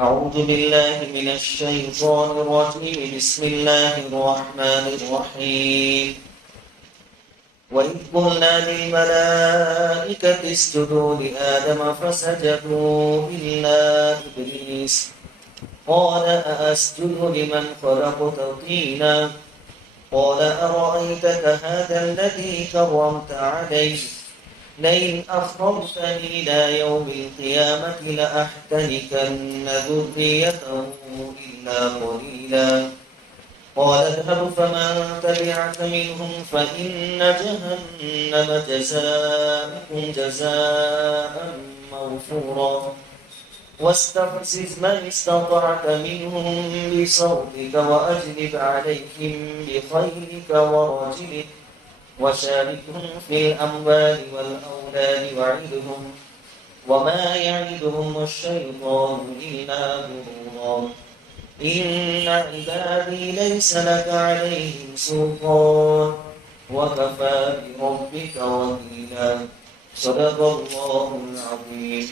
أعوذ بالله من الشيطان الرجيم. بسم الله الرحمن الرحيم. وإذ قلنا للملائكة اسجدوا لآدم فسجدوا إلا إبليس قال أأسجد لمن خلقت طينا قال أرأيتك هذا الذي كرمت عليه لئن أخرتني إلى يوم القيامة لأحتنكن ذريته إلا قليلا قال اذهب فمن تبعك منهم فإن جهنم جزاؤكم جزاء موفورا واستفزز من استطعت منهم بصوتك وأجلب عليهم بخيلك ورجلك وشاركهم في الأموال والأولاد وعدهم وما يعدهم الشيطان إلا غرورا إن عبادي ليس لك عليهم سلطان وكفى بربك وكيلا صدق الله العظيم.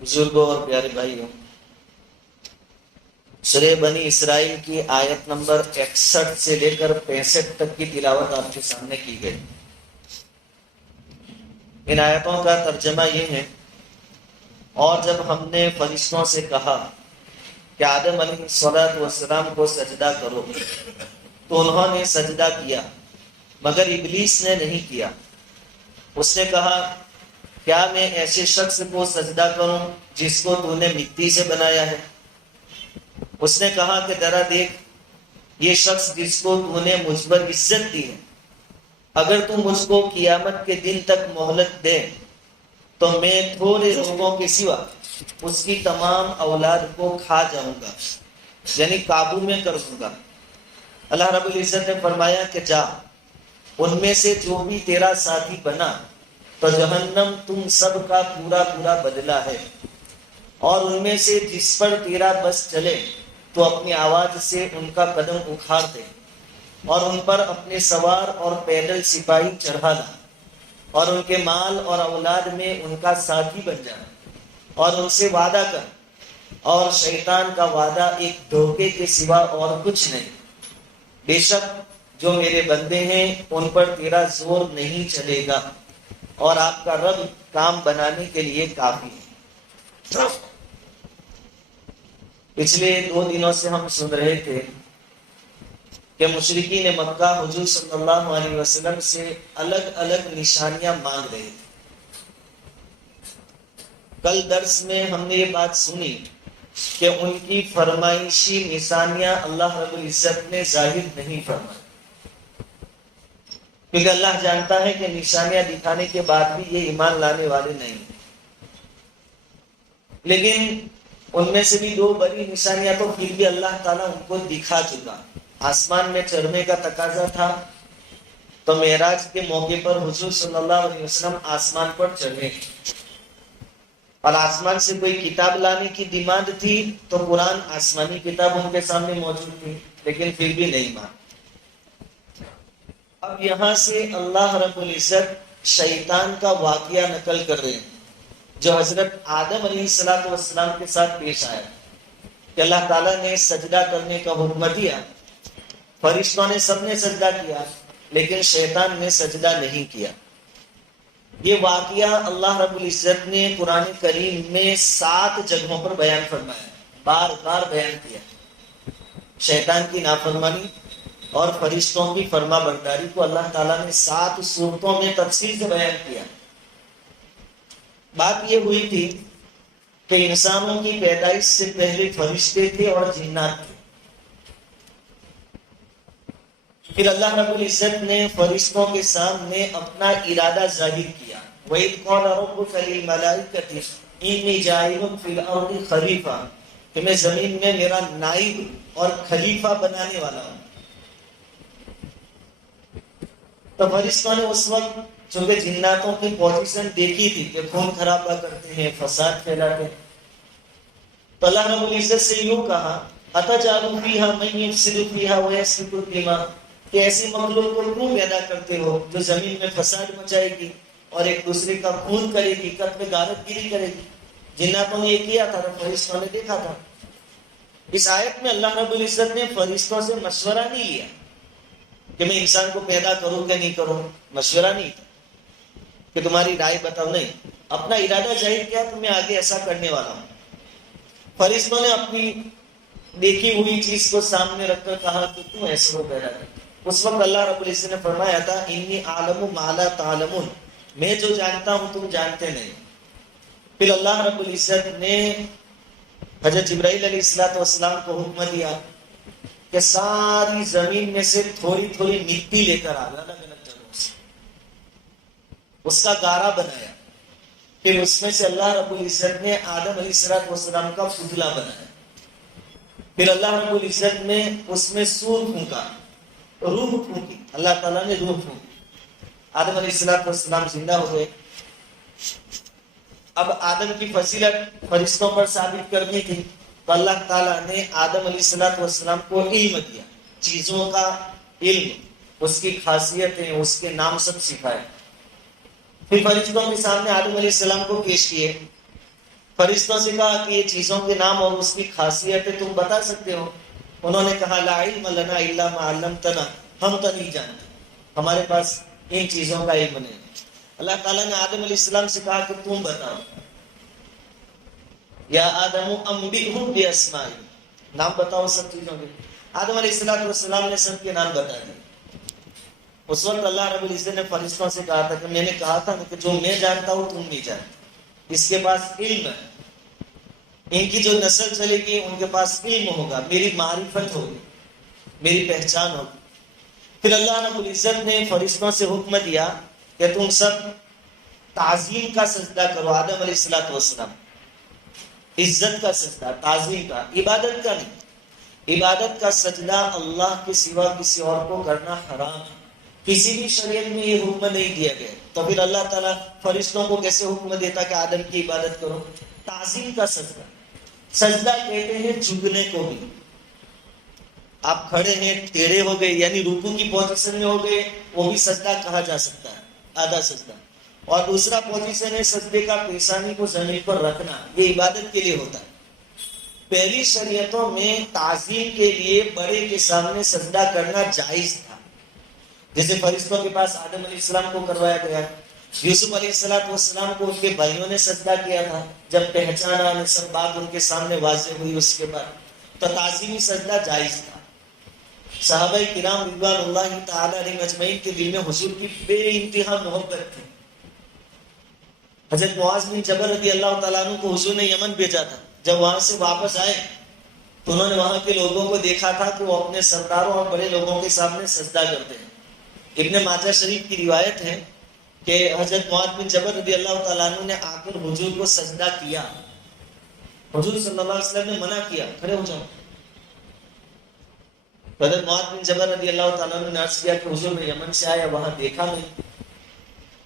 بزرگوں اور پیارے بھائیوں، سورہ بنی اسرائیل کی آیت نمبر 61 سے لے کر 65 تک کی تلاوت آپ کے سامنے کی گئی. ان آیتوں کا ترجمہ یہ ہے: اور جب ہم نے فرشتوں سے کہا کہ آدم علیہ السلام کو سجدہ کرو تو انہوں نے سجدہ کیا مگر ابلیس نے نہیں کیا. اس نے کہا کیا میں ایسے شخص کو سجدہ کروں جس کو تو نے مٹی سے بنایا ہے؟ اس نے کہا کہ ذرا دیکھ، یہ شخص جس کو تو نے مجھ پر عزت دی ہے، اگر تو مجھ کو قیامت کے دن تک مہلت دے تو میں تھوڑے لوگوں کے سوا اس کی تمام اولاد کو کھا جاؤں گا، یعنی قابو میں کر دوں گا. اللہ رب العزت نے فرمایا کہ جا، ان میں سے جو بھی تیرا ساتھی بنا تو جہنم تم سب کا پورا پورا بدلہ ہے، اور ان میں سے جس پر تیرا بس چلے تو اپنی آواز سے ان کا قدم اکھاڑ دے اور ان پر اپنے سوار اور پیدل سپاہی چڑھا لا اور ان کے مال اور اولاد میں ان کا ساتھی بن جا اور ان سے وعدہ کر، اور شیطان کا وعدہ ایک دھوکے کے سوا اور کچھ نہیں. بے شک جو میرے بندے ہیں ان پر تیرا زور نہیں چلے گا اور آپ کا رب کام بنانے کے لیے کافی ہے. پچھلے 2 دنوں سے ہم سن رہے تھے کہ مشرکین مکہ حضور صلی اللہ علیہ وسلم سے الگ الگ نشانیاں مانگ رہے تھے. کل درس میں ہم نے یہ بات سنی کہ ان کی فرمائشی نشانیاں اللہ رب العزت نے ظاہر نہیں فرمائی، کیونکہ اللہ جانتا ہے کہ نشانیاں دکھانے کے بعد بھی یہ ایمان لانے والے نہیں. لیکن ان میں سے بھی 2 بڑی نشانیاں تو پھر بھی اللہ تعالیٰ ان کو دکھا چکا. آسمان میں چڑھنے کا تقاضا تھا تو معراج کے موقع پر حضور صلی اللہ علیہ وسلم آسمان پر چڑھے، اور آسمان سے کوئی کتاب لانے کی ڈیمانڈ تھی تو قرآن آسمانی کتاب ان کے سامنے موجود تھی، لیکن پھر بھی نہیں مان. اب یہاں سے اللہ رب العزت شیطان کا واقعہ نقل کر رہے ہیں جو حضرت آدم علیہ السلام کے ساتھ پیش آیا کہ اللہ تعالیٰ نے سجدہ کرنے کا حکم دیا، فرشتوں نے سب نے سجدہ کیا لیکن شیطان نے سجدہ نہیں کیا. یہ واقعہ اللہ رب العزت نے قرآن کریم میں 7 جگہوں پر بیان فرمایا، بار بار بیان کیا. شیطان کی نافرمانی اور فرشتوں کی فرما برداری کو اللہ تعالیٰ نے 7 صورتوں میں تفصیل سے بیان کیا. بات یہ ہوئی تھی کہ انسانوں کی پیدائش سے پہلے فرشتے تھے اور جنات تھے. پھر اللہ رب العزت نے فرشتوں کے سامنے اپنا ارادہ ظاہر کیا. وَإِذْ قَالَ رَبُّكَ لِلْمَلَائِكَةِ إِنِّي جَاعِلٌ فِي الْأَرْضِ خَلِيفَةً، کہ میں زمین میں میرا نائب اور خلیفہ بنانے والا ہوں. تو فرشتوں نے اس وقت چونکہ جناتوں کی پوزیشن دیکھی تھی کہ خون خرابہ کرتے ہیں، فساد پھیلاتے ہیں، تو اللہ رب العزت سے یوں کہا أَتَجْعَلُ فِيهَا مَن يُفْسِدُ فِيهَا وَيَسْفِكُ الدِّمَاءَ، کہ ایسی مخلوق کو کیوں پیدا کرتے ہو جو زمین میں فساد مچائے گی اور ایک دوسرے کا خون کرے گی، قتل غارت گیری کرے گی. جناتوں نے یہ کیا تھا تو فرشتوں نے دیکھا تھا. اس آیت میں اللہ رب العزت نے فرشتوں سے مشورہ نہیں لیا کہ میں انسان کو پیدا کروں کہ نہیں کروں. مشورہ نہیں تھا کہ تمہاری رائے بتاؤ، نہیں. اپنا ارادہ ظاہر کیا تو میں آگے ایسا کرنے والا ہوں. فرشتوں نے اپنی دیکھی ہوئی چیز کو سامنے رکھ کر کہا کہ تم ایسے کو پیدا کر. اس وقت اللہ رب العزت نے فرمایا تھا انی اعلم ما لا تعلمون، میں جو جانتا ہوں تم جانتے نہیں. پھر اللہ رب العزت نے حضرت جبرائیل علیہ السلام کو حکم دیا کہ ساری زمین میں سے تھوڑی تھوڑی مٹی لے کر آ، الگ الگ جگہوں سے اس کا گارا بنایا. پھر اس میں سے اللہ رب العزت نے آدم علیہ السلام کا پتلا بنایا. پھر اللہ رب العزت نے اس میں سور پھونکا، روح پھونکی. اللہ تعالیٰ نے روح پھونکی. آدم علیہ السلام زندہ ہو گئے. اب آدم کی فضیلت فرشتوں پر ثابت کرنی تھی تو اللہ تعالیٰ نے آدم علیہ السلام کو علم دیا، چیزوں کا علم، اس کی خاصیتیں، اس کے نام سب سکھائے. پھر فرشتوں کے سامنے آدم علیہ السلام کو پیش کیے. فرشتوں سے کہا کہ یہ چیزوں کے نام اور اس کی خاصیتیں تم بتا سکتے ہو؟ انہوں نے کہا لا علم لنا الا ما علمتنا، ہم تو نہیں جانتے، ہمارے پاس ان چیزوں کا علم نہیں. اللہ تعالیٰ نے آدم علیہ السلام سے کہا کہ تم بتاؤ. یا آدم انبئہم باسمائہم، نام بتاؤ سب چیزوں کے. آدم علیہ السلام نے سب کے نام بتا دیے. اس وقت اللہ رب العزت نے فرشتوں سے کہا تھا کہ میں نے کہا تھا کہ جو میں جانتا ہوں تم نہیں جانتے. اس کے پاس علم ہے، ان کی جو نسل چلے گی ان کے پاس علم ہوگا، میری معرفت ہوگی، میری پہچان ہوگی. پھر اللہ رب العزت نے فرشتوں سے حکم دیا کہ تم سب تعظیم کا سجدہ کرو. آدم علیہ السلام عزت کا سجدہ، تعظیم کا، عبادت کا نہیں. عبادت کا سجدہ اللہ کے سوا کسی اور کو کرنا حرام ہے. کسی بھی شریعت میں یہ حکم نہیں دیا گیا. تو پھر اللہ تعالیٰ فرشتوں کو کیسے حکم دیتا کہ آدم کی عبادت کرو؟ تعظیم کا سجدہ. سجدہ کہتے ہیں جھکنے کو بھی. آپ کھڑے ہیں، ٹیڑھے ہو گئے، یعنی رکوع کی پوزیشن میں ہو گئے، وہ بھی سجدہ کہا جا سکتا ہے، آدھا سجدہ. اور دوسرا پوزیشن ہے سجدے کا پیشانی کو زمین پر رکھنا، یہ عبادت کے لیے ہوتا ہے. پہلی شریعتوں میں تعظیم کے لیے بڑے کے سامنے سجدہ کرنا جائز تھا. جیسے فرشتوں کے پاس آدم علیہ السلام کو کروایا گیا، یوسف علیہ السلام کو ان کے بھائیوں نے سجدہ کیا تھا. جب پہچانا، سب بات ان کے سامنے واضح ہوئی، اس کے بعد تو تعظیمی سجدہ جائز تھا. صحابہ کرام رضوان اللہ تعالی علیہم اجمعین کے دل میں حضور کی بے انتہا محبت تھی. حضرت معاذ بن جبل رضی اللہ تعالیٰ عنہ کو حضور نے یمن بھیجا تھا. جب وہاں سے واپس آئے تو انہوں نے وہاں کے لوگوں کو دیکھا تھا کہ وہ اپنے سرداروں اور بڑے لوگوں کے سامنے سجدہ کرتے ہیں. ابن ماجہ شریف کی روایت ہے کہ حضرت معاذ بن جبل رضی اللہ تعالیٰ عنہ نے آ کر حضور کو سجدہ کیا. حضور صلی اللہ علیہ وسلم نے منع کیا، کھڑے ہو جاؤ. حضرت معاذ بن جبل رضی اللہ تعالیٰ عنہ نے عرض کیا کہ حضور میں یمن سے آیا، وہاں دیکھا نہیں.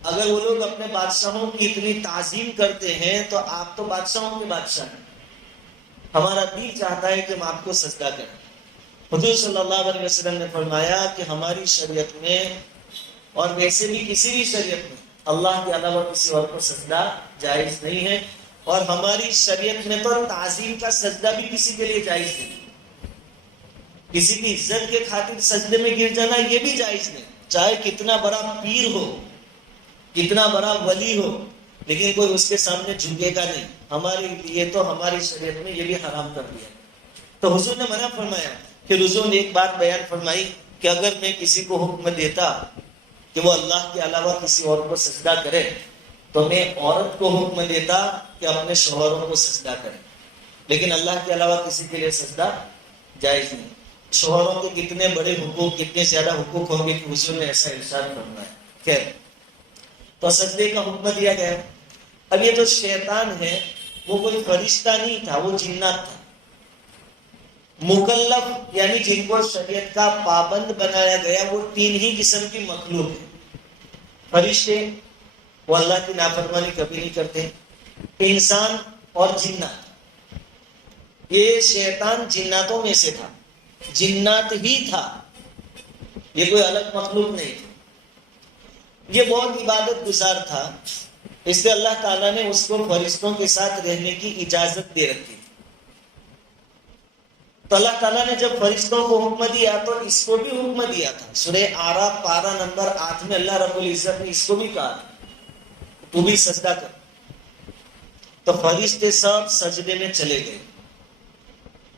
اگر وہ لوگ اپنے بادشاہوں کی اتنی تعظیم کرتے ہیں تو آپ تو بادشاہوں کے بادشاہ ہیں. ہمارا دل چاہتا ہے کہ ہم آپ کو سجدہ کریں. حضور صلی اللہ علیہ وسلم نے فرمایا کہ ہماری شریعت میں اور ویسے بھی کسی بھی شریعت میں اللہ کے علاوہ کسی اور کو سجدہ جائز نہیں ہے. اور ہماری شریعت میں تو تعظیم کا سجدہ بھی کسی کے لیے جائز نہیں. کسی کی عزت کے خاطر سجدے میں گر جانا یہ بھی جائز نہیں، چاہے کتنا بڑا پیر ہو، کتنا بڑا ولی ہو، لیکن کوئی اس کے سامنے جھکے گا نہیں. ہمارے لیے تو ہماری شریعت میں یہ بھی حرام کر دیا. تو حضور نے منع فرمایا. پھر حضور نے ایک بات بیان فرمائی کہ اگر میں کسی کو حکم دیتا کہ وہ اللہ کے علاوہ کسی اور کو سجدہ کرے تو میں عورت کو حکم دیتا کہ اپنے شوہروں کو سجدہ کرے. لیکن اللہ کے علاوہ کسی کے لیے سجدہ جائز نہیں. شوہروں کے کتنے بڑے حقوق، کتنے زیادہ حقوق ہوں گے کہ حضور نے ایسا ارشاد فرمایا. خیر، تو سجدے کا حکم دیا گیا. اب یہ جو شیطان ہے وہ کوئی فرشتہ نہیں تھا، وہ جنات تھا. مکلف یعنی جن کو شریعت کا پابند بنایا گیا وہ تین ہی قسم کی مخلوق ہے. فرشتے وہ اللہ کی نافرمانی کبھی نہیں کرتے، انسان اور جنات. یہ شیطان جناتوں میں سے تھا، جنات ہی تھا، یہ کوئی الگ مخلوق نہیں تھا. یہ بہت عبادت گزار تھا. اس لیے اللہ تعالیٰ نے اس کو فرشتوں کے ساتھ رہنے کی اجازت دے رکھی. تو اللہ تعالیٰ نے جب فرشتوں کو حکم دیا تو اس کو بھی حکم دیا تھا. سورہ اعراف پارہ نمبر 8 میں اللہ رب العزت نے اس کو بھی کہا تو بھی سجدہ کر. تو فرشتے سب سجدے میں چلے گئے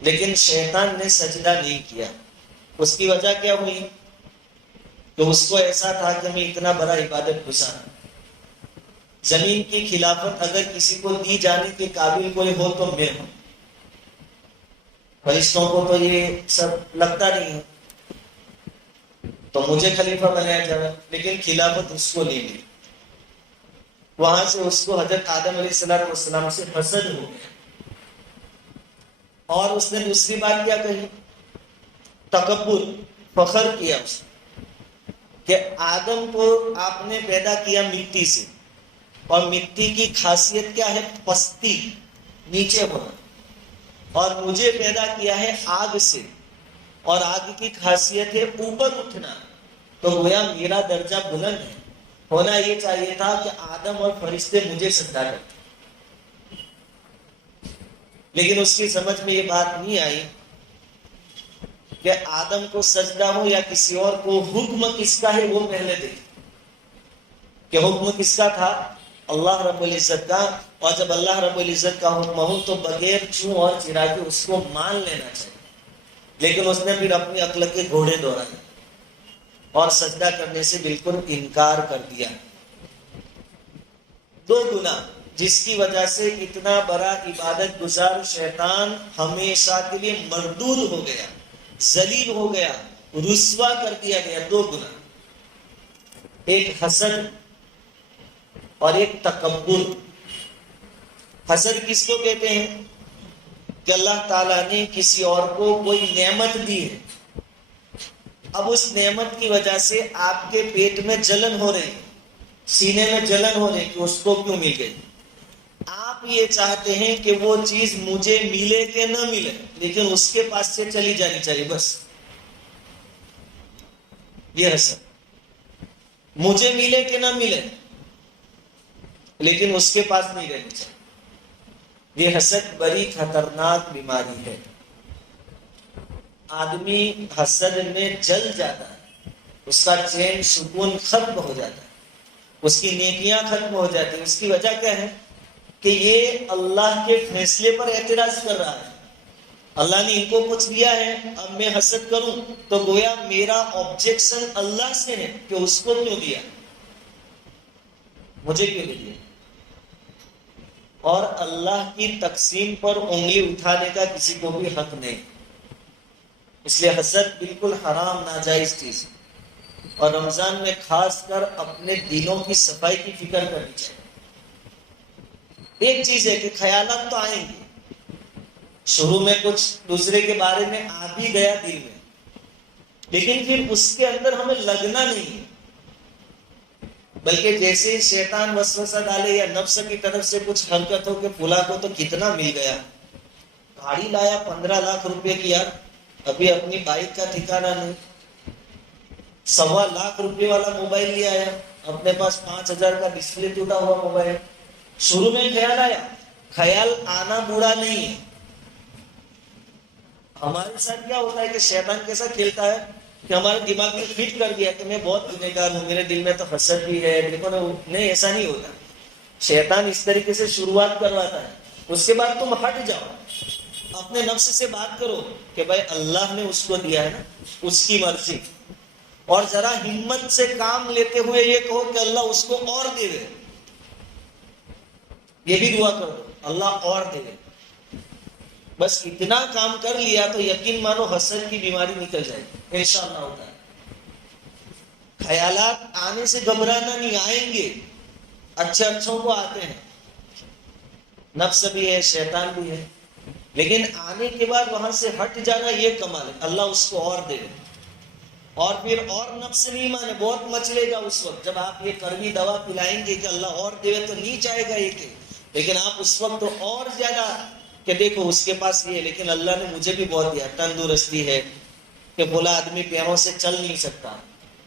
لیکن شیطان نے سجدہ نہیں کیا. اس کی وجہ کیا ہوئی؟ کہ اس کو ایسا تھا کہ میں اتنا بڑا عبادت گزار, زمین کی خلافت اگر کسی کو دی جانے کے قابل کوئی ہو تو میں ہوں. فرشتوں کو تو یہ سب لگتا نہیں ہے تو مجھے خلیفہ بنایا جائے, لیکن خلافت اس کو نہیں ملی. وہاں سے اس کو حضرت آدم علیہ السلام سے حسد ہو گیا. اور اس نے دوسری بات کیا کہی؟ تکبر, فخر کیا اس نے کہ آدم کو آپ نے پیدا کیا مٹی سے, اور مٹی کی خاصیت کیا ہے؟ پستی, نیچے ہونا. اور مجھے پیدا کیا ہے آگ سے, اور آگ کی خاصیت ہے اوپر اٹھنا. تو گویا میرا درجہ بلند ہے, ہونا یہ چاہیے تھا کہ آدم اور فرشتے مجھے سجدہ کرتے. لیکن اس کی سمجھ میں یہ بات نہیں آئی کہ آدم کو سجدہ ہو یا کسی اور کو, حکم کس کا ہے وہ پہلے دیکھ کہ حکم کس کا تھا؟ اللہ رب العزت کا. اور جب اللہ رب العزت کا حکم ہو تو بغیر چوں اور چرا کے اس کو مان لینا چاہیے. لیکن اس نے پھر اپنی عقل کے گھوڑے دوڑائے اور سجدہ کرنے سے بالکل انکار کر دیا. 2 گناہ جس کی وجہ سے اتنا بڑا عبادت گزار شیطان ہمیشہ کے لیے مردود ہو گیا, ذلیل ہو گیا, رسوا کر دیا گیا. 2 گناہ, ایک حسد اور ایک تکبر. حسد کس کو کہتے ہیں؟ کہ اللہ تعالیٰ نے کسی اور کو کوئی نعمت دی ہے, اب اس نعمت کی وجہ سے آپ کے پیٹ میں جلن ہو رہی, سینے میں جلن ہو رہی کہ اس کو کیوں مل گئی. آپ یہ چاہتے ہیں کہ وہ چیز مجھے ملے کہ نہ ملے, لیکن اس کے پاس سے چلی جانی چاہیے بس. یہ حسد, مجھے ملے کہ نہ ملے لیکن اس کے پاس نہیں رہنی چاہیے. یہ حسد بڑی خطرناک بیماری ہے. آدمی حسد میں جل جاتا ہے, اس کا چین سکون ختم ہو جاتا ہے, اس کی نیکیاں ختم ہو جاتی ہیں. اس کی وجہ کیا ہے؟ کہ یہ اللہ کے فیصلے پر اعتراض کر رہا ہے. اللہ نے ان کو کچھ دیا ہے, اب میں حسد کروں تو گویا میرا آبجیکشن اللہ سے ہے کہ اس کو کیوں دیا, مجھے کیوں نہیں دیا. اور اللہ کی تقسیم پر انگلی اٹھانے کا کسی کو بھی حق نہیں. اس لیے حسد بالکل حرام ناجائز چیز ہے. اور رمضان میں خاص کر اپنے دلوں کی صفائی کی فکر کرنی چاہیے. ایک چیز ہے کہ خیالات تو آئیں گے, شروع میں کچھ دوسرے کے بارے میں آ بھی گیا دل میں, لیکن پھر اس کے اندر ہمیں لگنا نہیں ہے, بلکہ جیسے شیطان وسوسہ ڈالے یا نفس کی طرف سے کچھ حرکت ہو کہ فلاں کو تو کتنا مل گیا, گاڑی لایا 15 لاکھ روپے کی, یار ابھی اپنی بائک کا ٹھکانہ نہیں, 1.25 لاکھ روپے والا موبائل لے آیا, اپنے پاس 5,000 کا ڈسپلے ٹوٹا ہوا موبائل. شروع میں خیال آیا, خیال آنا برا نہیں ہے. ہمارے ساتھ کیا ہوتا ہے کہ شیطان کیسا کھیلتا ہے کہ ہمارے دماغ میں فٹ کر دیا کہ میں بہت گنہگار ہوں, میرے دل میں تو حسد بھی ہے, دیکھو نا. نہیں, ایسا نہیں ہوتا. شیطان اس طریقے سے شروعات کرواتا ہے, اس کے بعد تم ہٹ جاؤ, اپنے نفس سے بات کرو کہ بھائی اللہ نے اس کو دیا ہے نا, اس کی مرضی, اور ذرا ہمت سے کام لیتے ہوئے یہ کہو کہ اللہ اس کو اور دے دے. یہ بھی دعا کرو اللہ اور دے دے. بس اتنا کام کر لیا تو یقین مانو حسد کی بیماری نکل جائے گی انشاءاللہ. ہوتا ہے خیالات آنے سے گھبرانا نہیں, آئیں گے, اچھوں کو آتے ہیں, نفس بھی ہے شیطان بھی ہے, لیکن آنے کے بعد وہاں سے ہٹ جانا یہ کمال ہے. اللہ اس کو اور دے دے, اور پھر اور نفس نہیں مانے, بہت مچلے گا اس وقت. جب آپ یہ کڑوی دوا پلائیں گے کہ اللہ اور دے تو نہیں چاہے گا یہ کہ, لیکن آپ اس وقت تو اور زیادہ کہ دیکھو اس کے پاس یہ ہے, لیکن اللہ نے مجھے بھی بہت دیا, تندرستی ہے کہ بھلا آدمی پیروں سے چل نہیں سکتا,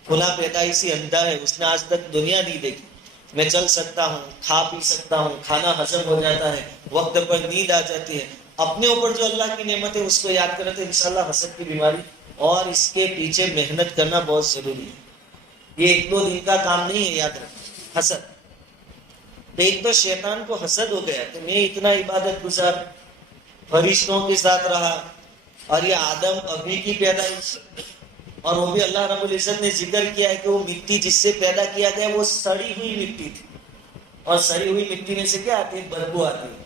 کھلا پیدائشی اندھا ہے, اس نے آج تک دنیا نہیں دیکھی, میں چل سکتا ہوں، کھا پی سکتا ہوں، کھانا ہضم ہو جاتا ہے، وقت پر نیند آ جاتی ہے، اپنے اوپر جو اللہ کی نعمت ہے اس کو یاد کرے تو انشاءاللہ حسد کی بیماری اور اس کے پیچھے محنت کرنا بہت ضروری ہے۔ یہ ایک دو دن کا کام نہیں ہے، یاد رکھیں۔ حسد، ایک تو شیطان کو حسد ہو گیا کہ میں اتنا عبادت گزار فرشتوں کے ساتھ رہا، اور یہ آدم ابھی کی پیدائش، اور وہ بھی اللہ رب العزت نے ذکر کیا ہے کہ وہ مٹی جس سے پیدا کیا گیا وہ سڑی ہوئی مٹی تھی، اور سڑی ہوئی مٹی میں سے کیا آتی ہے؟ بدبو آتی ہے،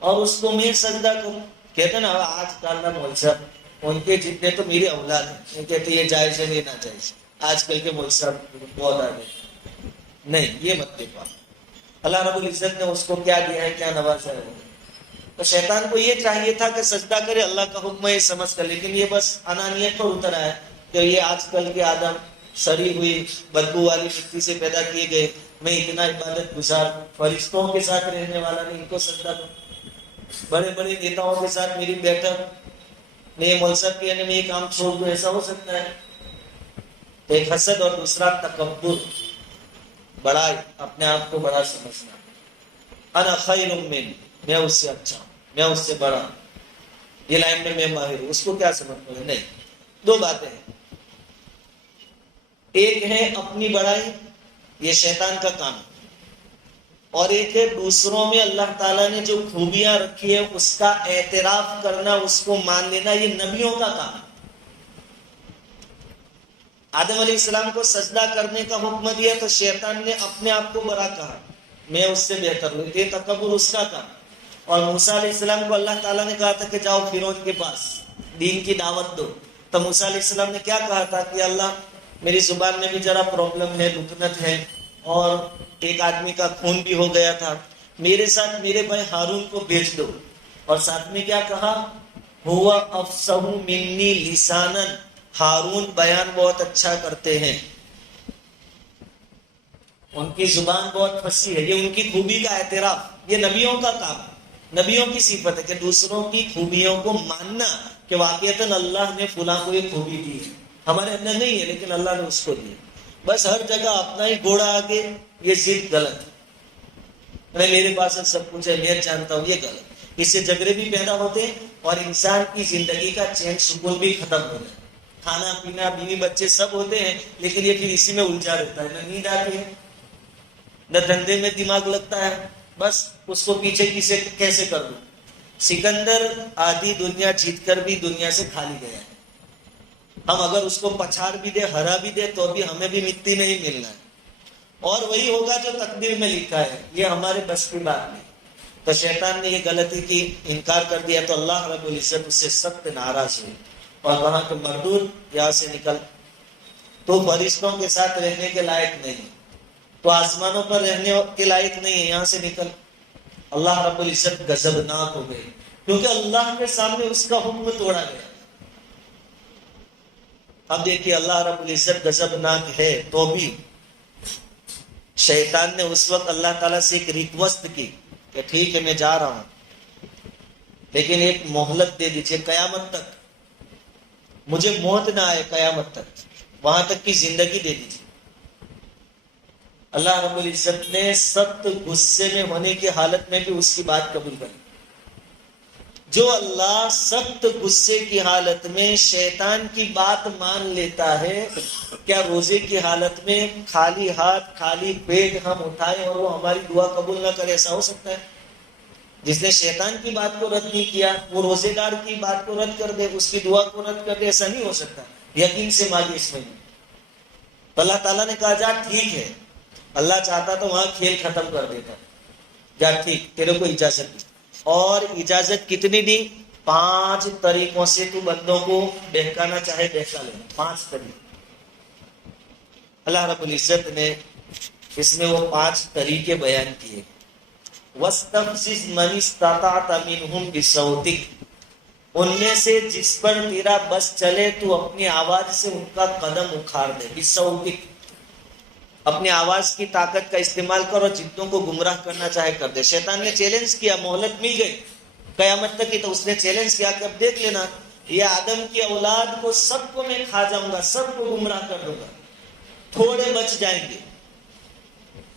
اور اس کو میں سجدہ کروں۔ کہتے ہیں نا آج کل نہ مول صاحب ان کے جتنے تو میری اولاد ہیں، کہتے یہ جائز ہے یہ نہ جائز، آج کل کے مول صاحب بہت آگے۔ نہیں، یہ مت دیکھو، اللہ رب العزت نے اس کو کیا دیا ہے، کیا نوازا ہے۔ تو شیطان کو یہ چاہیے تھا کہ سجدہ کرے، اللہ کا حکم ہے یہ سمجھ کر، لیکن یہ بس انانیت پر اتر آیا کہ یہ آج کل کے آدم سڑی ہوئی بدبو والی مٹی سے پیدا کیے گئے، میں اتنا عبادت گزار فرشتوں کے ساتھ رہنے والا نہیں، ان کو سجدہ کروں، بڑے بڑے نیتاؤں کے ساتھ میری بیٹھک میں ملصب کے میں یہ کام چھوڑ دوں، ایسا ہو سکتا ہے؟ ایک حسد، اور دوسرا تکبر، بڑائی، اپنے آپ کو بڑا سمجھنا، انا خیر من، میں اس سے اچھا ہوں، میں اس سے بڑا ہوں، یہ لائن میں ماہر ہوں، اس کو کیا سمجھ پڑے؟ نہیں، دو باتیں ہیں، ایک ہے اپنی بڑائی، یہ شیطان کا کام ہے، اور ایک ہے دوسروں میں اللہ تعالیٰ نے جو خوبیاں رکھی ہے اس کا اعتراف کرنا، اس کو مان لینا، یہ نبیوں کا کام ہے۔ آدم علیہ السلام کو سجدہ کرنے کا حکم دیا تو شیطان نے اپنے آپ کو بڑا کہا، میں اس سے بہتر ہوں، یہ تکبر اس کا کام۔ اور موسیٰ علیہ السلام کو اللہ تعالیٰ نے کہا تھا کہ جاؤ فرعون کے پاس دین کی دعوت دو، تو موسیٰ علیہ السلام نے کیا کہا تھا کہ اللہ میری زبان میں بھی ذرا پرابلم ہے، لکنت ہے، اور ایک آدمی کا خون بھی ہو گیا تھا، میرے ساتھ میرے بھائی ہارون کو بھیج دو۔ اور ساتھ میں کیا کہا؟ ہوا افصح منی لسانا، ہارون بیان بہت اچھا کرتے ہیں، ان کی زبان بہت فصیح ہے، یہ ان کی خوبی کا اعتراف، یہ نبیوں کا کام ہے، نبیوں کی صفت ہے کہ دوسروں کی خوبیوں کو ماننا کہ واقعتاً اللہ نے فلاں کو یہ خوبی دی ہے، ہمارے اندر نہیں ہے لیکن اللہ نے اس کو دی۔ بس ہر جگہ اپنا ہی گھوڑا آگے، یہ ضد غلط ہے، میرے پاس سب کچھ ہے میں جانتا ہوں، یہ غلط، اس سے جھگڑے بھی پیدا ہوتے ہیں اور انسان کی زندگی کا چین سکون بھی ختم ہو جائے، کھانا پینا بیوی بچے سب ہوتے ہیں لیکن یہ پھر اسی میں الجھا رہتا ہے، نہ نیند آتی ہے نہ دھندے میں دماغ لگتا ہے، بس اس کو پیچھے کیسے کر دوں۔ سکندر آدھی دنیا جیت کر بھی دنیا سے کھالی گیا ہے، ہم اگر اس کو پچھاڑ بھی دے ہرا بھی دے تو بھی ہمیں بھی مٹی نہیں ملنا ہے، اور وہی ہوگا جو تقدیر میں لکھا ہے، یہ ہمارے بس کی بات نہیں۔ تو شیطان نے یہ غلطی کی، انکار کر دیا، تو اللہ رب العزت اس سے سخت ناراض ہوئے اور وہاں کے مردود یہاں سے نکل، تو فرشتوں کے ساتھ رہنے کے لائق نہیں، تو آسمانوں پر رہنے کے لائق نہیں ہے، یہاں سے نکل۔ اللہ رب العزت غضبناک ہو گئے کیونکہ اللہ کے سامنے اس کا حکم توڑا گیا۔ اب دیکھیے اللہ رب العزت غضبناک ہے تو بھی شیطان نے اس وقت اللہ تعالیٰ سے ایک ریکویسٹ کی کہ ٹھیک ہے میں جا رہا ہوں لیکن ایک مہلت دے دیجیے، قیامت تک مجھے موت نہ آئے، قیامت تک وہاں تک کی زندگی دے دیجیے۔ اللہ رب العزت نے سخت غصے میں ہونے کی حالت میں بھی اس کی بات قبول کری۔ جو اللہ سخت غصے کی حالت میں شیطان کی بات مان لیتا ہے، کیا روزے کی حالت میں خالی ہاتھ خالی پیٹ ہم اٹھائے اور وہ ہماری دعا قبول نہ کرے؟ ایسا ہو سکتا ہے؟ جس نے شیطان کی بات کو رد نہیں کیا وہ روزے دار کی بات کو رد کر دے، اس کی دعا کو رد کر دے؟ ایسا نہیں ہو سکتا، یقین سے مانگے اس میں۔ تو اللہ تعالیٰ نے کہا جا ٹھیک ہے، اللہ چاہتا تو وہاں کھیل ختم کر دیتا، جا ٹھیک تیرے کو اجازت دی، اور اجازت کتنی دی؟ 5 طریقوں سے تو بندوں کو بہکانا چاہے بہکا لے، 5 طریقے۔ اللہ رب العزت نے اس میں وہ 5 طریقے بیان کیے۔ وَاسْتَفْزِزْ مَنِ اسْتَطَعْتَ مِنْهُمْ بِصَوْتِكَ، ان میں سے جس پر تیرا بس چلے تو اپنی آواز سے ان کا قدم اکھاڑ دے، بِصَوْتِكَ، اپنی آواز کی طاقت کا استعمال کرو، جتنوں کو گمراہ کرنا چاہے کر دے۔ شیطان نے چیلنج کیا، مہلت مل گئی قیامت تک کی، تو اس نے چیلنج کیا کہ اب دیکھ لینا یہ آدم کی اولاد کو سب کو میں کھا جاؤں گا، سب کو گمراہ کر دوں گا، تھوڑے بچ جائیں گے۔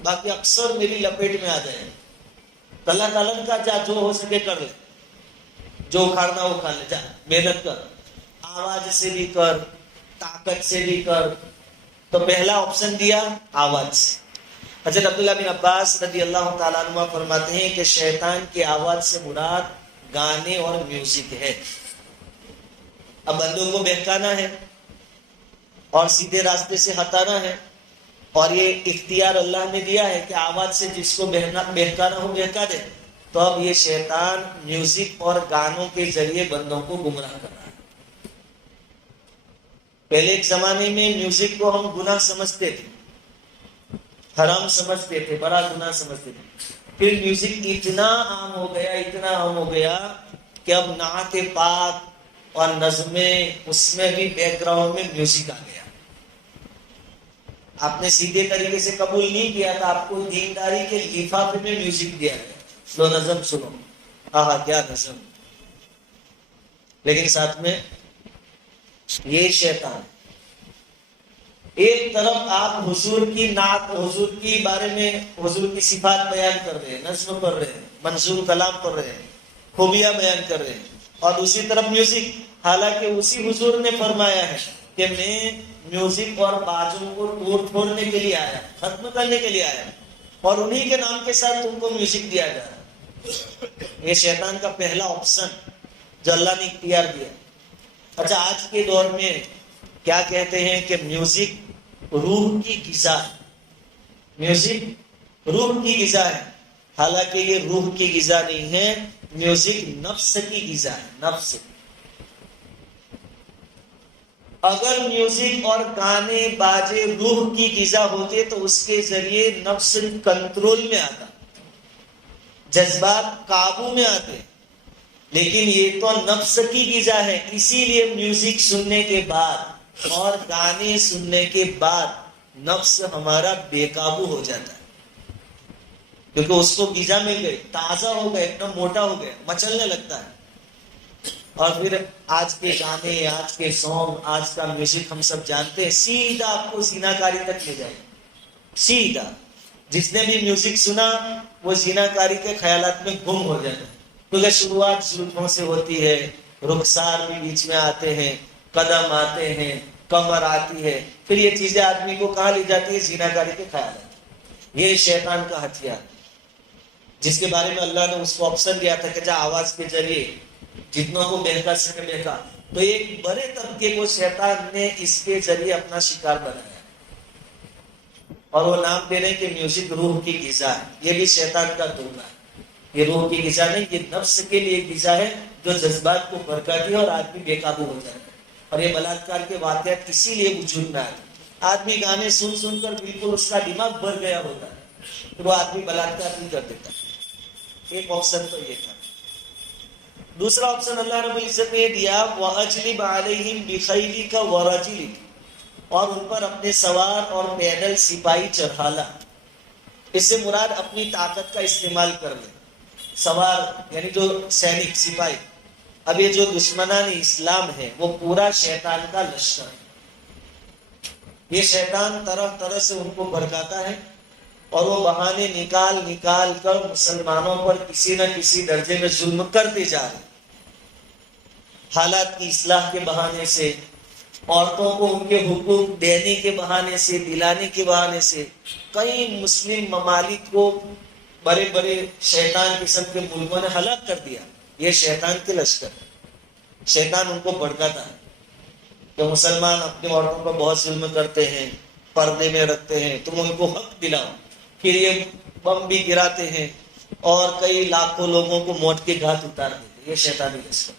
باقی اکثر میری لپیٹ میں آ جائیں. اللہ تعالیٰ کا جا جو ہو سکے کر لے, جو اکھاڑنا وہ اکھاڑ لے, جا محنت کر, آواز سے بھی کر, طاقت سے بھی کر. تو پہلا آپشن دیا آواز سے. حضرت عبداللہ بن عباس رضی اللہ تعالیٰ عنہ فرماتے ہیں کہ شیطان کی آواز سے مراد گانے اور میوزک ہے. اب بندوں کو بہکانا ہے اور سیدھے راستے سے ہٹانا ہے, اور یہ اختیار اللہ نے دیا ہے کہ آواز سے جس کو بہکانا ہو بہکا دے. تو اب یہ شیطان میوزک اور گانوں کے ذریعے بندوں کو گمراہ کر رہا ہے. پہلے ایک زمانے میں میوزک کو ہم گناہ سمجھتے تھے, حرام سمجھتے تھے, بڑا گناہ سمجھتے تھے. پھر میوزک اتنا عام ہو گیا کہ اب نعت پاک اور نظمیں, اس میں بھی بیک گراؤنڈ میں میوزک آ گیا. آپ نے سیدھے طریقے سے قبول نہیں کیا تھا, آپ کو دینداری کے لفافے میں میوزک دیا گیا, لو نظم سنو, ہاں کیا نظم. لیکن ساتھ میں یہ شیطان, ایک طرف آپ حضور کی نعت, حضور کی بارے میں حضور کی صفات بیان کر رہے ہیں, نظم پڑھ رہے ہیں, منظور کلام پڑھ رہے ہیں, خوبیاں بیان کر رہے ہیں, اور دوسری طرف میوزک. حالانکہ اسی حضور نے فرمایا ہے کہ میں میوزک اور بازوں کو توڑ پھوڑنے کے لیے آیا, ختم کرنے کے لیے آیا, اور انہی کے نام کے ساتھ تم کو میوزک دیا جا رہا. یہ شیطان کا پہلا آپشن جو اللہ نے اختیار دیا. اچھا, آج کے دور میں کیا کہتے ہیں کہ میوزک روح کی غذا ہے, میوزک روح کی غذا ہے. حالانکہ یہ روح کی غذا نہیں ہے, میوزک نفس کی غذا ہے, نفس. اگر میوزک اور گانے باجے روح کی غذا ہوتے تو اس کے ذریعے نفس کنٹرول میں آتا, جذبات قابو میں آتے. لیکن یہ تو نفس کی غذا ہے, اسی لیے میوزک سننے کے بعد اور گانے سننے کے بعد نفس ہمارا بے قابو ہو جاتا ہے, کیونکہ اس کو غذا مل گئی, تازہ ہو گیا, ایک دم موٹا ہو گیا, مچلنے لگتا ہے. اور پھر آج کے گانے, آج کے سانگ, آج کا میوزک ہم سب جانتے ہیں, سیدھا آپ کو زیناکاری تک لے جائے. سیدھا جس نے بھی میوزک سنا وہ زیناکاری کے خیالات میں گم ہو جاتا ہے. کیونکہ شروعات زلفوں سے ہوتی ہے, رخسار بھی بیچ میں آتے ہیں, قدم آتے ہیں, کمر آتی ہے, پھر یہ چیزیں آدمی کو کہاں لے جاتی ہے؟ زیناکاری کے خیالات. یہ شیطان کا ہتھیار, جس کے بارے میں اللہ نے اس کو آپشن دیا تھا کہ جا آواز کے ذریعے جتنوں کو بہکا سکے بہکا. تو ایک بڑے طبقے کو شیطان نے اس کے ذریعے اپنا شکار بنایا, اور وہ نام دے رہے ہیں کہ میوزک روح کی غذا ہے. یہ بھی شیطان کا دھوکہ ہے. یہ روح کی غذا نہیں, یہ نفس کے لیے غذا ہے جو جذبات کو بھڑکاتی ہے اور آدمی بے قابو ہو جاتا ہے. اور یہ بلاತ್کار کے واقعات اسی لیے وجود میں آتے. آدمی گانے سن سن کر بالکل اس کا دماغ بھر گیا ہوتا ہے, تو وہ آدمی بلاತ್کار نہیں کر دیتا. ایک آپشن تو یہ تھا. دوسرا آپشن اللہ رب العزت نے یہ دیا, وَأَجْلِبْ عَلَيْهِمْ بِخَيْلِكَ وَرَجِلِكَ, اور ان پر اپنے سوار اور پیدل سپاہی چڑھا لا. اس سے مراد اپنی طاقت کا استعمال کر لے. سوار یعنی جو سینک, سپاہی. اب یہ جو دشمنان اسلام ہے وہ پورا شیطان کا لشکر ہے. یہ شیطان طرح طرح سے ان کو بھڑکاتا ہے, اور وہ بہانے نکال نکال کر مسلمانوں پر کسی نہ کسی درجے میں ظلم کرتے جا رہے. حالات کی اصلاح کے بہانے سے, عورتوں کو ان کے حقوق دینے کے بہانے سے, دلانے کے بہانے سے, کئی مسلم ممالک کو بڑے بڑے شیطان قسم کے ملکوں نے ہلاک کر دیا. یہ شیطان کے لشکر ہے. شیطان ان کو بھڑکاتا ہے کہ مسلمان اپنی عورتوں پر بہت ظلم کرتے ہیں, پردے میں رکھتے ہیں, تم ان کو حق دلاؤ. پھر یہ بم بھی گراتے ہیں اور کئی لاکھوں لوگوں کو موت کے گھاٹ اتار دیتے. یہ شیطانی لشکر.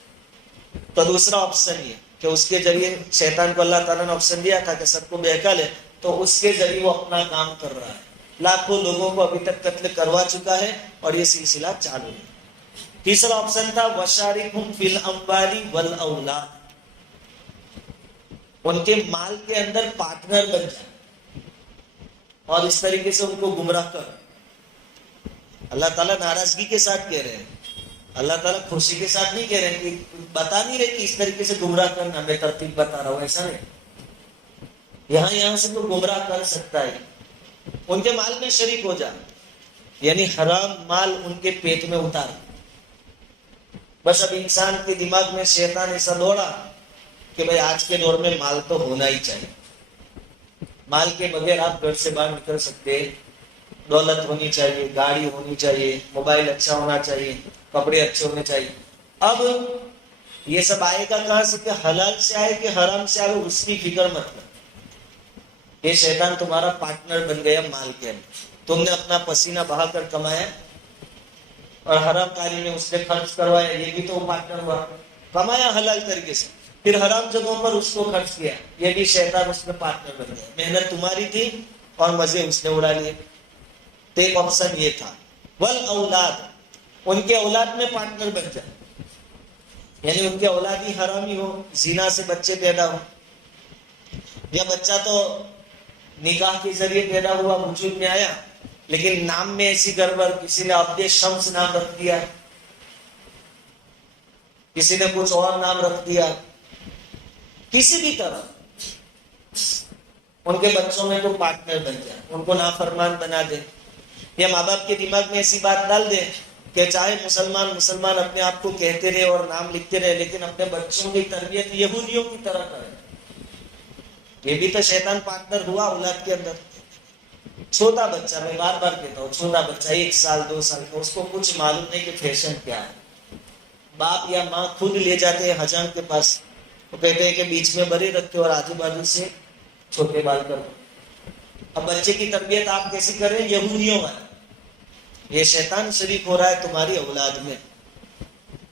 تو دوسرا آپشن یہ کہ اس کے ذریعے شیطان کو اللہ تعالیٰ نے آپشن دیا تھا کہ سب کو بہکا لے, تو اس کے ذریعے وہ اپنا کام کر رہا ہے. لاکھوں لوگوں کو ابھی تک قتل کروا چکا ہے, اور یہ سلسلہ چالو ہے. تیسرا آپشن تھا وَشَارِكْهُمْ فِي الْأَمْوَالِ وَالْأَوْلَادِ, ان کے مال کے اندر پارٹنر بن جائے اور اس طریقے سے ان کو گمراہ کر. اللہ تعالیٰ ناراضگی کے ساتھ کہہ رہے ہیں, اللہ تعالیٰ خوشی کے ساتھ نہیں کہہ رہے ہیں, کہ بتا نہیں رہے کہ اس طریقے سے گمراہ کرنا, میں ترتیب بتا رہا ہوں, ایسا نہیں. یہاں سے تو گمراہ کر سکتا ہے, ان کے مال میں شریک ہو جا، یعنی حرام مال ان کے پیٹ میں اتار۔ بس اب انسان کے دماغ میں شیطان ایسا دوڑا کہ بھئی آج کے دور میں مال تو ہونا ہی چاہیے، مال کے بغیر آپ گھر سے باہر نکل سکتے، دولت ہونی چاہیے، گاڑی ہونی چاہیے، موبائل اچھا ہونا چاہیے، کپڑے اچھے ہونے چاہیے۔ اب یہ سب آئے گا کہاں سے؟ کہ حلال سے آئے کہ حرام سے آئے، اس کی فکر مت کر۔ یہ شیطان تمہارا پارٹنر بن گیا مال کے اندر، تم نے اپنا پسینہ بہا کر کمایا اور حرام کاری میں اس نے خرچ کروایا، یہ بھی تو پارٹنر ہوا۔ کمایا حلال طریقے سے، پھر حرام جگہوں پر اس کو خرچ کیا، یہ بھی شیطان اس میں پارٹنر بن گیا۔ محنت تمہاری تھی اور مزے اس نے اڑا لیے۔ تو ایک آپشن یہ تھا، والاولاد، ان کے اولاد میں پارٹنر بن جائے، یعنی ان کے اولاد ہی حرامی ہو، زنا سے بچے پیدا ہو، یا بچہ تو نکاح کے ذریعے پیدا ہوا، وجود میں آیا، لیکن نام میں ایسی گڑبڑ، کسی نے عبد شمس نام رکھ دیا، کسی نے کچھ اور نام رکھ دیا، کسی بھی طرح ان کے بچوں میں تو پارٹنر بن جائے، ان کو نافرمان بنا دے، یا ماں باپ کے دماغ میں ایسی بات ڈال دے کہ چاہے مسلمان اپنے آپ کو کہتے رہے اور نام لکھتے رہے، لیکن اپنے بچوں کی تربیت یہودیوں کی طرح کرے۔ یہ بھی تو شیطان پارٹنر ہوا اولاد کے اندر۔ چھوٹا بچہ، میں بار بار کہتا ہوں، چھوٹا بچہ 1 سال 2 سال کا، اس کو کچھ معلوم نہیں کہ فیشن کیا ہے، باپ یا ماں خود لے جاتے ہیں حجام کے پاس، وہ کہتے ہیں کہ بیچ میں بڑے رکھتے اور آجو بازو سے چھوٹے بال کرو۔ اب بچے کی تربیت آپ کیسے کر رہے ہیں؟ یہودیوں والا۔ یہ شیطان شریک ہو رہا ہے تمہاری اولاد میں۔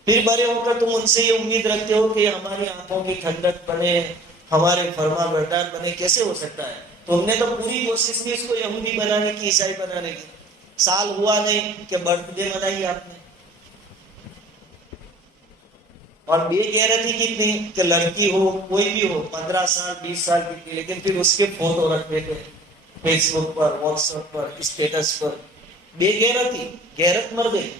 پھر بڑے ہو کر تم ان سے یہ امید رکھتے ہو کہ ہماری آنکھوں کی ٹھنڈک بنے، ہمارے فرما بردار بنے، کیسے ہو سکتا ہے؟ تم نے تو پوری کوشش کی اس کو یہودی بنانے کی، عیسائی بنانے کی، سال ہوا نہیں کہ برتھ ڈے منائی آپ نے۔ اور بے غیرتی کتنی کہ لڑکی ہو کوئی بھی ہو، 15 سال 20 سال کی تھی، لیکن پھر اس کے فوٹو رکھ دیتے فیس بک پر، واٹس ایپ پر، اسٹیٹس پر۔ بے غیرتی، غیرت مر گئی۔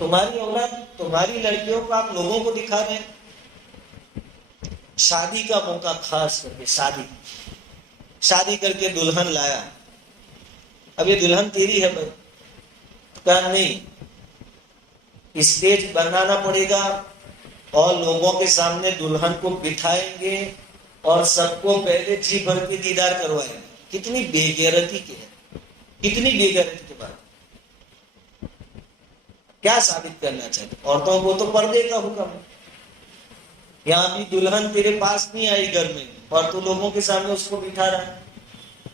تمہاری اولاد، تمہاری لڑکیوں کو آپ لوگوں کو دکھا دیں۔ شادی کا موقع خاص کر کے، شادی کر کے دلہن لایا، اب یہ دلہن تیری ہے بھائی، کہا نہیں، اسٹیج بنانا پڑے گا اور لوگوں کے سامنے دلہن کو بٹھائیں گے اور سب کو پہلے جی بھر کے دیدار کروائیں گے۔ کتنی بے غیرتی کی ہے، کتنی بے غیرتی کے بعد کیا ثابت کرنا چاہتے؟ عورتوں کو تو پردے کا حکم ہے، یہاں بھی دلہن تیرے پاس نہیں آئی گھر میں اور تو لوگوں کے سامنے اس کو بٹھا رہا ہے۔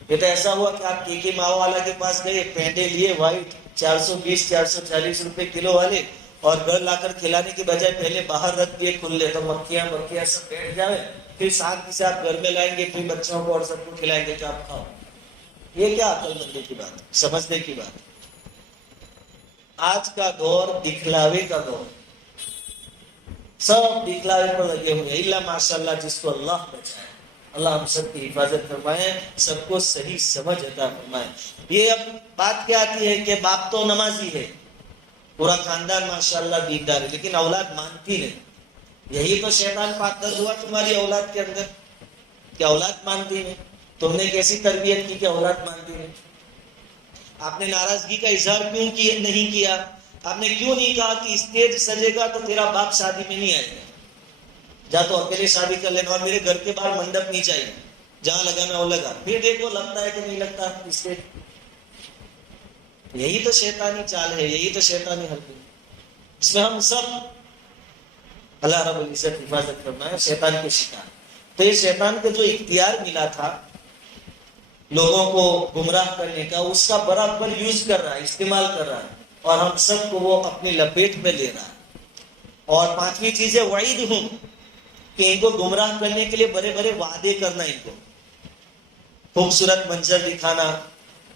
یہ تو ایسا ہوا کہ آپ کے ماؤ والا کے پاس گئے، پینڈے لیے وائٹ 420 440 روپے کلو والے، اور گھر لا کر کھلانے کے بجائے پہلے باہر رکھ دیے کھلے، تو مکھیاں سب بیٹھ جائے، پھر شانتی سے آپ گھر میں لائیں گے، پھر بچوں کو اور سب کو کھلائیں گے کہ آپ کھاؤ۔ یہ کیا عقل مندی کی بات، سمجھنے کی بات۔ آج کا دور دکھلاوے کا دور، سب دکھلاوے پر لگے ہوئے ہیں، الا ماشاءاللہ جس کو اللہ بچائے۔ اللہ ہم سب کی حفاظت فرمائے، سب کو صحیح سمجھ عطا فرمائے۔ یہ اب بات کیا آتی ہے کہ باپ تو نمازی ہے، پورا خاندان ماشاءاللہ دیندار ہے، لیکن اولاد مانتی نہیں۔ یہی تو شیطان پارٹنر ہوا تمہاری اولاد کے اندر، کہ اولاد مانتی نہیں۔ تم نے کیسی تربیت کی کہ اولاد مانتی نہیں؟ آپ نے ناراضگی کا اظہار کیوں نہیں کیا؟ آپ نے کیوں نہیں کہا کہ اسٹیج سجے گا تو تیرا باپ شادی میں نہیں آئے گا، جا تو اکیلے شادی کر لینا، اور میرے گھر کے باہر منڈپ نہیں چاہیے، جہاں لگانا وہ لگا، پھر دیکھو لگتا ہے کہ نہیں لگتا اسٹیج۔ یہی تو شیطانی چال ہے، یہی تو شیطانی حرکت ہے، اس میں ہم سب اللہ رب العزت حفاظت کرنا ہے شیطان کے شکار۔ تو یہ شیطان کو جو اختیار ملا تھا لوگوں کو گمراہ کرنے کا، اس کا برابر یوز کر رہا ہے، استعمال کر رہا ہے، اور ہم سب کو وہ اپنی لپیٹ میں لے رہا ہے۔ اور 5ویں چیز ہے وعید ہوں، کہ ان کو گمراہ کرنے کے لیے بڑے بڑے وعدے کرنا، ان کو خوبصورت منظر دکھانا۔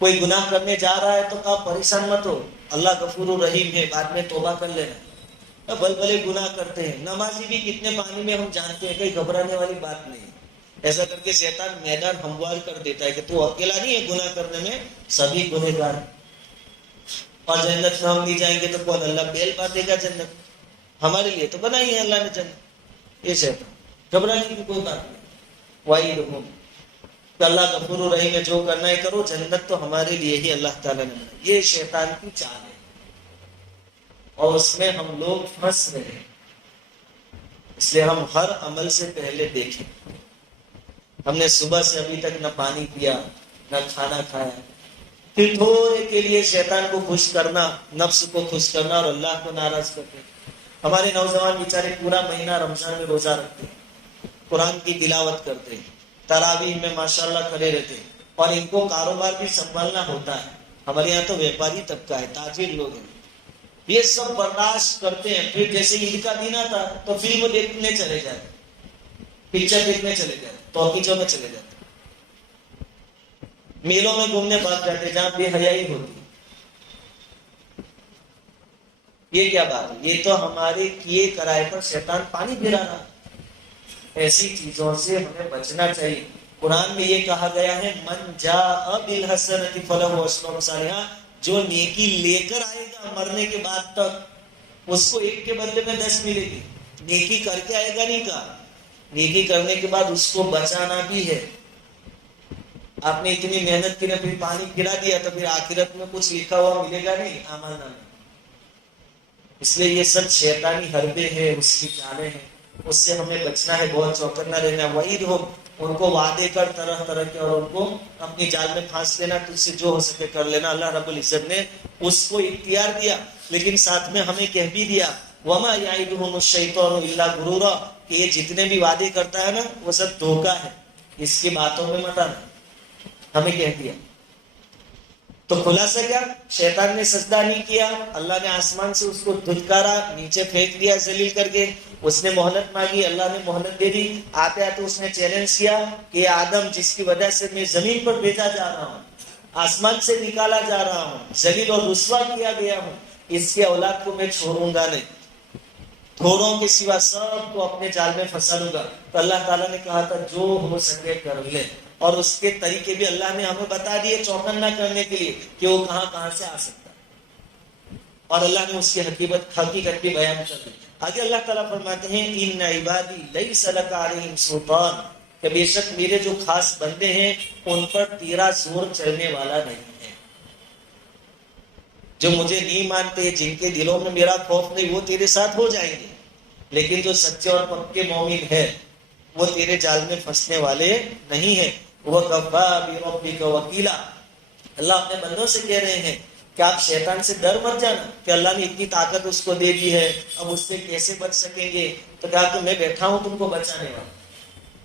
کوئی گناہ کرنے جا رہا ہے تو کہا پریشان مت ہو، اللہ غفور الرحیم ہے، بعد میں توبہ کر لینا۔ بل بلے گناہ کرتے ہیں، نمازی بھی کتنے پانی میں ہم جانتے ہیں، کہیں گھبرانے والی بات نہیں ہے۔ ایسا کر کے شیطان میدان ہموار کر دیتا ہے کہ تو اکیلا نہیں ہے گناہ کرنے میں، سبھی گنہگار۔ اور جنت میں ہم نہیں جائیں گے تو کون؟ اللہ بیل بانٹے گا جنت، ہمارے لیے تو بنائی ہے اللہ نے جنت۔ یہ شیطان، گھبرانے کی کوئی بات نہیں۔ وعید ہوں، کہ اللہ غفور الرحیم ہے، جو کرنا ہے کرو، جنت تو ہمارے لیے ہی اللہ تعالیٰ نے بنائی۔ یہ شیطان کی چال ہے اور اس میں ہم لوگ پھنس رہے ہیں۔ اس لیے ہم ہر عمل سے پہلے دیکھیں، ہم نے صبح سے ابھی تک نہ پانی پیا نہ کھانا کھایا، پھر تھوڑے کے لیے شیطان کو خوش کرنا، نفس کو خوش کرنا اور اللہ کو ناراض کرتے۔ ہمارے نوجوان بیچارے پورا مہینہ رمضان میں روزہ رکھتے ہیں، قرآن کی تلاوت کرتے ہیں، تراویح میں ماشاءاللہ کھڑے رہتے ہیں، اور ان کو کاروبار بھی سنبھالنا ہوتا ہے۔ ہمارے یہاں تو ویپاری طبقہ ہے، تاجر لوگ ہیں، یہ سب برداشت کرتے ہیں۔ پھر جیسے عید کا دن آتا تو فلم دیکھنے چلے جاتے، پکچر دیکھنے چلے جاتے، ٹاکیزوں میں چلے جاتے، میلوں میں گھومنے بھاگ جاتے جہاں بے حیائی ہوتی۔ یہ کیا بات ہے؟ یہ تو ہمارے کیے کرائے پر شیطان پانی پھرا رہا۔ ایسی چیزوں سے ہمیں بچنا چاہیے۔ قرآن میں یہ کہا گیا ہے من جاء بالحسنۃ فلہ عشر امثالھا، جو نیکی لے کر آئے گا مرنے کے بعد تک اس کو ایک کے بدلے میں 10 ملے گی۔ نیکی کر کے آئے گا نہیں کہا، نیکی کرنے کے بعد اس کو بچانا بھی ہے۔ آپ نے اتنی محنت کی، پھر پانی پھرا دیا تو پھر آخرت میں کچھ لکھا ہوا ملے گا نہیں اعمال نامے۔ اس لیے یہ سب شیطانی حربے ہیں، اس کی چالیں ہیں، اس سے ہمیں بچنا ہے، بہت چوکنا رہنا۔ وعید ہو، ان کو وعدے کر طرح طرح کے اور ان کو اپنی جال میں پھانس لینا، تجھ سے جو ہو سکے کر لینا۔ اللہ رب العزت نے اس کو اختیار دیا، لیکن ساتھ میں ہمیں کہہ بھی دیا وما یعدہم الشیطان الا غرورا، کہ یہ جتنے بھی وعدے کرتا ہے نا وہ سب دھوکا ہے، اس کی باتوں میں مت آنا، ہمیں کہہ دیا۔ تو خلاصہ کیا؟ شیطان نے سجدہ نہیں کیا، اللہ نے آسمان سے اس کو دھتکارا، نیچے پھینک دیا ذلیل کر کے۔ اس نے مہلت مانگی، اللہ نے مہلت دے دی۔ آتے آتے اس نے چیلنج کیا کہ آدم جس کی وجہ سے میں زمین پر بھیجا جا رہا ہوں، آسمان سے نکالا جا رہا ہوں، ذلیل اور رسوا کیا گیا ہوں، اس کے اولاد کو میں چھوڑوں گا نہیں، تھوڑوں کے سوا سب کو اپنے جال میں پھنسا لوں گا۔ تو اللہ تعالیٰ نے کہا تھا جو ہو سکے کر لے، اور اس کے طریقے بھی اللہ نے ہمیں بتا دیے چوکن نہ کرنے کے لیے کہ وہ کہاں کہاں سے آ سکتا ہے، اور اللہ نے اس کی حقیقت بھی بیان کر دی۔ آگے اللہ تعالیٰ فرماتے ہیں ان عبادی لیس لک علیہم سلطان، کہ بے شک میرے جو خاص بندے ہیں ان پر تیرا زور چلنے والا نہیں ہے۔ جو مجھے نہیں مانتے، جن کے دلوں میں میرا خوف نہیں، وہ تیرے ساتھ ہو جائیں گے، لیکن جو سچے اور پکے مومن ہیں وہ تیرے جال میں پھنسنے والے نہیں ہیں۔ وَكَفَى بِرَبِّكَ وَكِيلًا، اللہ اپنے بندوں سے کہہ رہے ہیں کہ آپ شیطان سے ڈر مت جانا، کہ اللہ نے اتنی طاقت اس کو دے دی ہے، اب اس سے کیسے بچ سکیں گے؟ تو کہا کہ میں بیٹھا ہوں تم کو بچانے والا،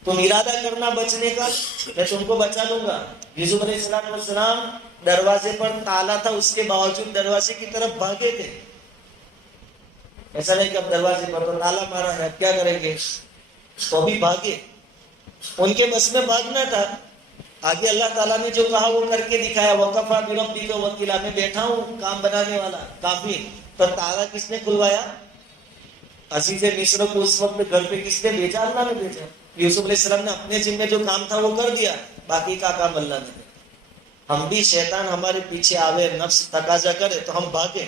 تم ارادہ کرنا بچنے کا، میں تم کو بچا لوں گا۔ یوسف علیہ السلام دروازے پر تالا تھا، اس کے باوجود دروازے کی طرف بھاگے تھے۔ ایسا نہیں کہ اب دروازے پر تو تالا مارا ہے اب کیا کریں گے، تو بھی بھاگے، ان کے بس میں بھاگنا تھا۔ آگے اللہ تعالیٰ نے جو کہا وہ کر کے دکھایا، وَكَفَى بِرَبِّكَ وَكِيلًا، میں بیٹھا ہوں کام بنانے والا کافی۔ تو تالا کس نے کھلوایا؟ عزیز مصر کو اس وقت گھر پہ کس نے بھیجا؟ اللہ نے بھیجا۔ یوسف علیہ السلام نے اپنے ذمہ جو کام تھا وہ کر دیا، باقی کا کام اللہ نے دیا۔ ہم بھی شیطان ہمارے پیچھے آوے، نفس تقاضا کرے تو ہم بھاگیں،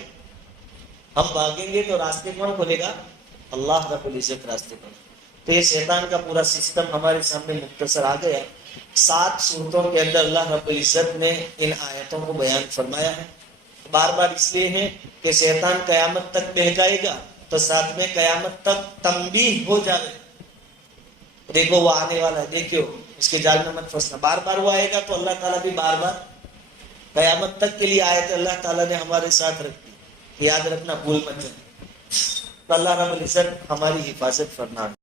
ہم بھاگیں گے تو راستے کون کھولے گا؟ اللہ رب العزت راستے پر۔ تو یہ شیطان کا پورا سسٹم ہمارے سامنے مختصر آ گیا۔ 7 سورتوں کے اندر اللہ رب العزت نے ان آیتوں کو بیان فرمایا ہے۔ بار بار اس لیے ہے کہ شیطان قیامت تک بہکائے گا، تو ساتھ میں قیامت تک تنبیہ ہو جائے، دیکھو وہ آنے والا ہے، دیکھو اس کے جال میں مت پھنسنا۔ بار بار وہ آئے گا تو اللہ تعالیٰ بھی بار بار قیامت تک کے لیے آئے تھے، اللہ تعالیٰ نے ہمارے ساتھ رکھی، یاد رکھنا، بھول مت جانا۔ تو اللہ رب العزت ہماری حفاظت فرمائے۔